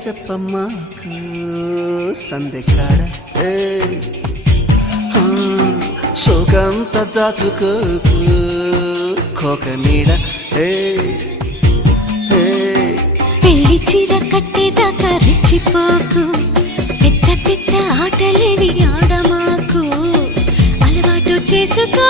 చెప్పమ్మాకు సందెకాడ సోకంత దాచుకోకు కోక నీడ పెళ్లి చీర కట్టేదాకా రెచ్చిపోకు పెద్ద పెద్ద ఆటలేవి ఆడమాకు అలవాటు చేసుకో